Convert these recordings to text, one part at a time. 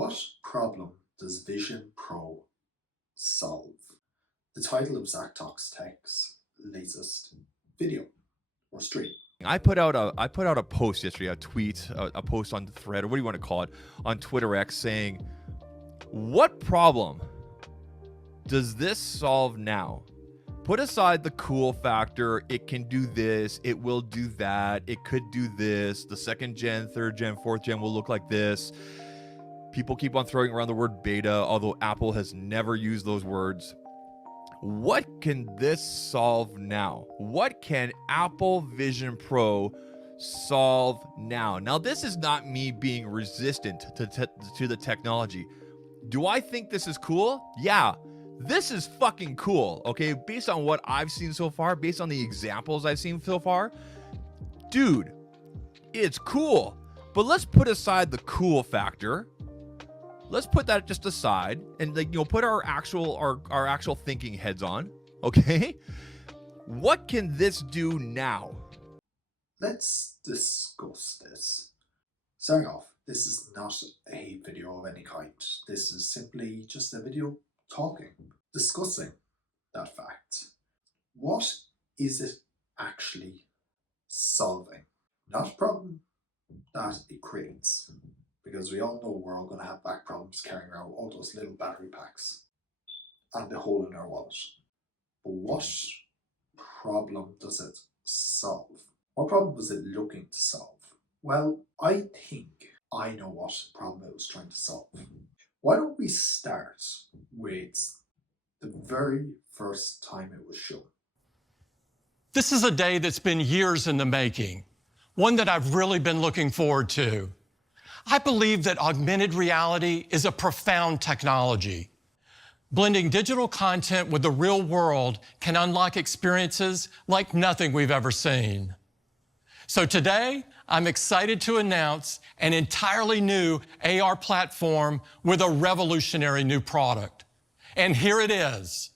What problem does Vision Pro solve? The title of Zach Talks Tech's latest video or stream. I put out a post yesterday, a tweet, a post on the thread, or what do you want to call it, on Twitter X, saying, what problem does this solve now? Put aside the cool factor, it can do this, it will do that, it could do this, the second gen, third gen, fourth gen will look like this. People keep on throwing around the word beta, although Apple has never used those words. What can this solve now? What can Apple Vision Pro solve now? Now, this is not me being resistant to the technology. Do I think this is cool? Yeah, this is fucking cool, okay? Based on what I've seen so far, based on the examples I've seen so far, dude, it's cool. But let's put aside the cool factor. Let's put that just aside and put our actual thinking heads on, okay? What can this do now? Let's discuss this. Starting off, this is not a video of any kind. This is simply just a video discussing that fact. What is it actually solving? Not a problem that it creates. Because we all know we're all going to have back problems carrying around all those little battery packs and the hole in our wallet. But what problem does it solve? What problem was it looking to solve? Well, I think I know what problem it was trying to solve. Why don't we start with the very first time it was shown? This is a day that's been years in the making, one that I've really been looking forward to. I believe that augmented reality is a profound technology. Blending digital content with the real world can unlock experiences like nothing we've ever seen. So today, I'm excited to announce an entirely new AR platform with a revolutionary new product. And here it is.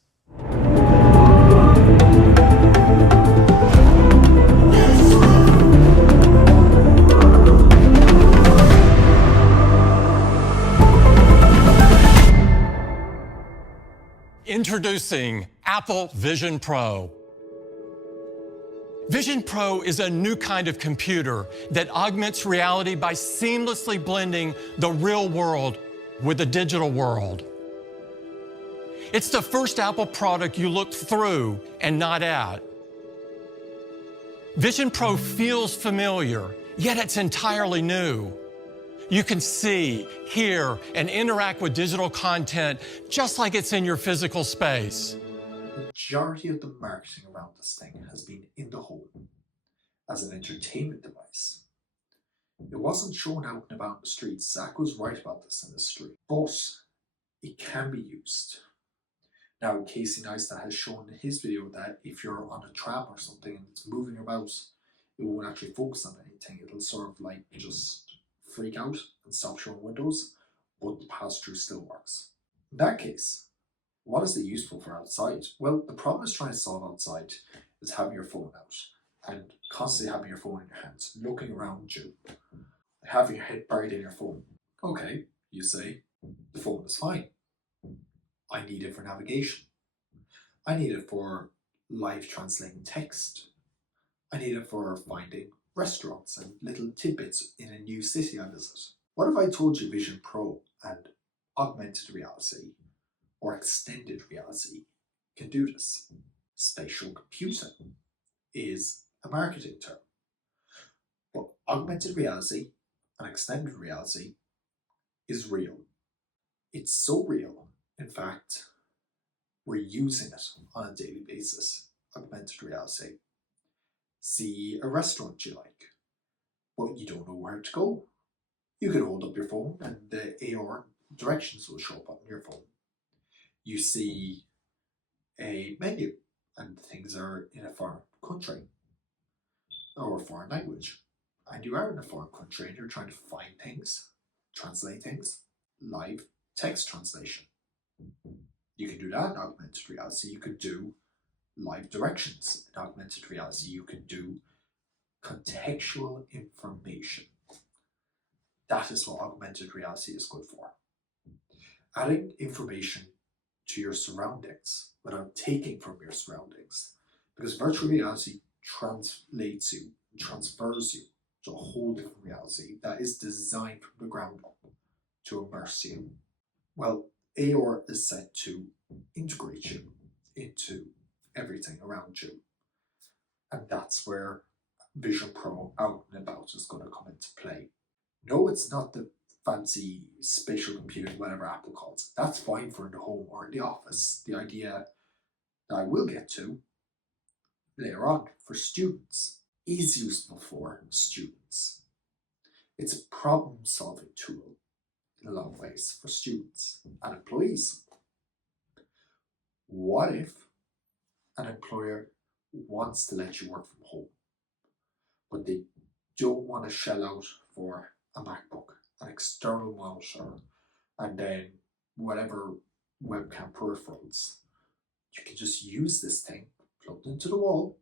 Introducing Apple Vision Pro. Vision Pro is a new kind of computer that augments reality by seamlessly blending the real world with the digital world. It's the first Apple product you look through and not at. Vision Pro feels familiar, yet it's entirely new. You can see, hear, and interact with digital content just like it's in your physical space. The majority of the marketing around this thing has been in the home as an entertainment device. It wasn't shown out and about in the streets. Zach was right about this in the street, but it can be used. Now, Casey Neistat has shown in his video that if you're on a tram or something and it's moving about, it won't actually focus on anything. It'll sort of like just freak out and stop showing windows, but the pass-through still works. In that case, what is it useful for outside? Well, the problem it's trying to solve outside is having your phone out and constantly having your phone in your hands, looking around you, having your head buried in your phone. Okay, you say, the phone is fine. I need it for navigation. I need it for live translating text. I need it for finding restaurants and little tidbits in a new city I visit. What if I told you Vision Pro and augmented reality or extended reality can do this? Spatial computing is a marketing term, but augmented reality and extended reality is real. It's so real, in fact, we're using it on a daily basis. Augmented reality. See a restaurant you like, but you don't know where to go. You can hold up your phone and the AR directions will show up on your phone. You see a menu and things are in a foreign country or a foreign language. And you are in a foreign country and you're trying to find things, translate things, live text translation. You can do that in augmented reality. You could do live directions in augmented reality. You can do contextual information. That is what augmented reality is good for. adding information to your surroundings without taking from your surroundings. Because virtual reality translates you, transfers you to a whole different reality that is designed from the ground up to immerse you. Well, AR is set to integrate you into everything around you. And that's where Vision Pro out and about is going to come into play. No, it's not the fancy spatial computing, whatever Apple calls it. That's fine for in the home or in the office. The idea that I will get to later on for students is useful for students. It's a problem solving tool in a lot of ways for students and employees. What if an employer wants to let you work from home, but they don't want to shell out for a MacBook, an external monitor, and then whatever webcam peripherals? You can just use this thing plugged into the wall,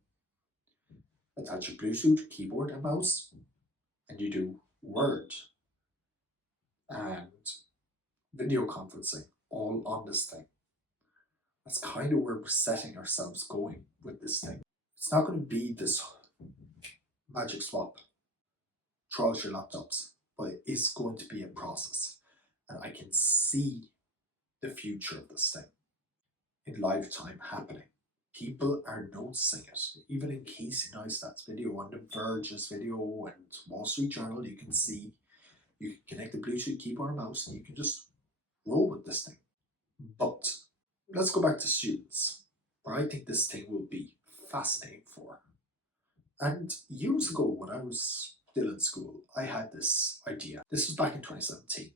attach a Bluetooth keyboard and mouse, and you do Word and video conferencing all on this thing. That's kind of where we're setting ourselves going with this thing. It's not going to be this magic swap, trials your laptops, but it is going to be a process. And I can see the future of this thing in live time happening. People are noticing it. Even in Casey Neistat's video, on The Verge's video, and Wall Street Journal, you can see, you can connect the Bluetooth keyboard and mouse, and you can just roll with this thing. But let's go back to students, where I think this thing will be fascinating for. And years ago, when I was still in school, I had this idea. This was back in 2017.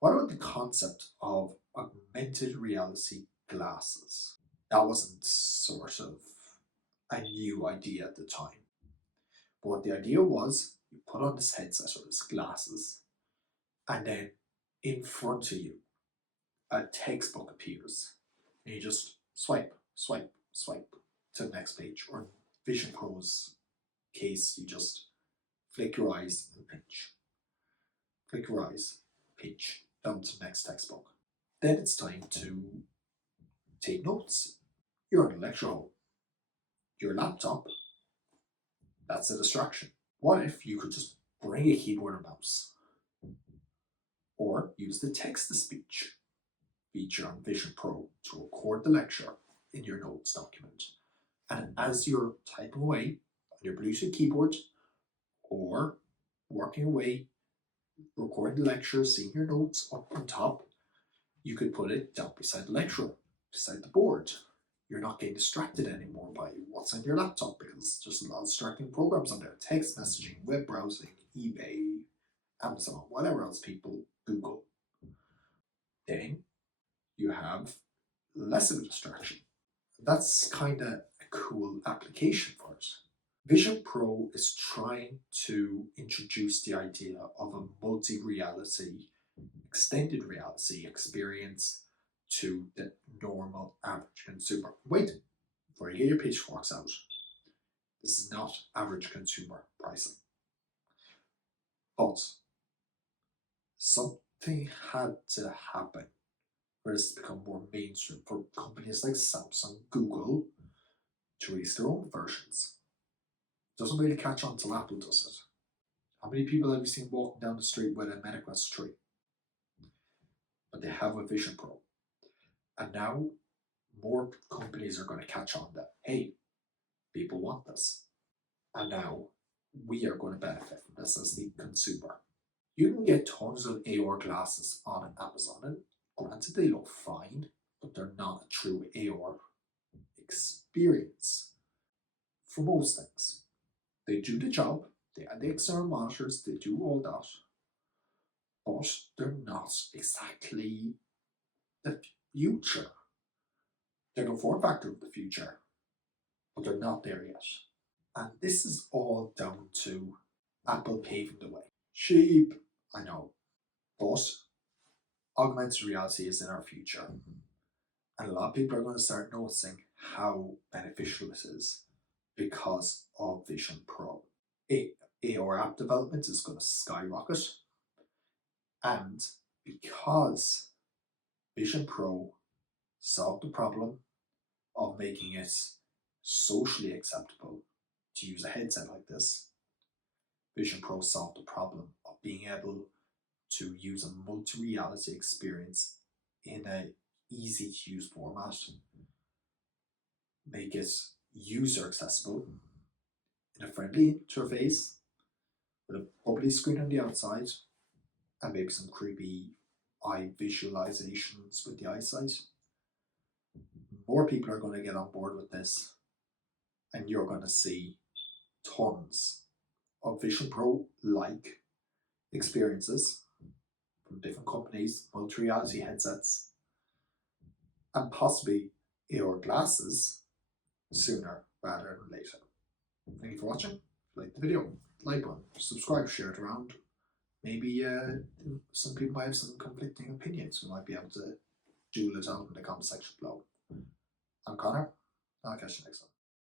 What about the concept of augmented reality glasses? That wasn't sort of a new idea at the time. But what the idea was, you put on this headset or this glasses, and then in front of you, a textbook appears. And you just swipe, swipe, swipe to the next page. Or in Vision Pro's case, you just flick your eyes and pinch. Flick your eyes, pinch, down to the next textbook. Then it's time to take notes. You're in a lecture hall. Your laptop, that's a distraction. What if you could just bring a keyboard and mouse? Or use the text-to-speech feature on Vision Pro to record the lecture in your notes document. And as you're typing away on your Bluetooth keyboard or working away, recording the lecture, seeing your notes up on top, you could put it down beside the lecturer, beside the board. You're not getting distracted anymore by what's on your laptop because there's a lot of distracting programs on there. Text messaging, web browsing, eBay, Amazon, whatever else people Google. Then you have less of a distraction. That's kind of a cool application for it. Vision Pro is trying to introduce the idea of a multi-reality, extended reality experience to the normal average consumer. Wait, before you get your pitchforks out, this is not average consumer pricing. But something had to happen for this to become more mainstream, for companies like Samsung, Google to release their own versions. It doesn't really catch on till Apple does it. How many people have you seen walking down the street with a MetaQuest 3? But they have a Vision Pro. And now more companies are going to catch on that, hey, people want this. And now we are going to benefit from this as the consumer. You can get tons of AR glasses on Amazon, and granted they look fine, but they're not a true AR experience for most things. They do the job, they add the external monitors, they do all that, but they're not exactly the future. They're the form factor of the future, but they're not there yet. And this is all down to Apple paving the way. Cheap, I know, but augmented reality is in our future. And a lot of people are going to start noticing how beneficial it is because of Vision Pro. AR app development is going to skyrocket. And because Vision Pro solved the problem of making it socially acceptable to use a headset like this. Vision Pro solved the problem of being able to use a multi-reality experience in an easy to use format, make it user accessible in a friendly interface with a bubbly screen on the outside and maybe some creepy eye visualizations with the eyesight. More people are going to get on board with this, and you're going to see tons of Vision Pro like experiences from different companies, multi-reality headsets, and possibly AR glasses sooner rather than later. Thank you for watching. If you liked the video, like one, subscribe, share it around. Maybe some people might have some conflicting opinions. We might be able to duel it out in the comment section below. I'm Connor. I'll catch you next time.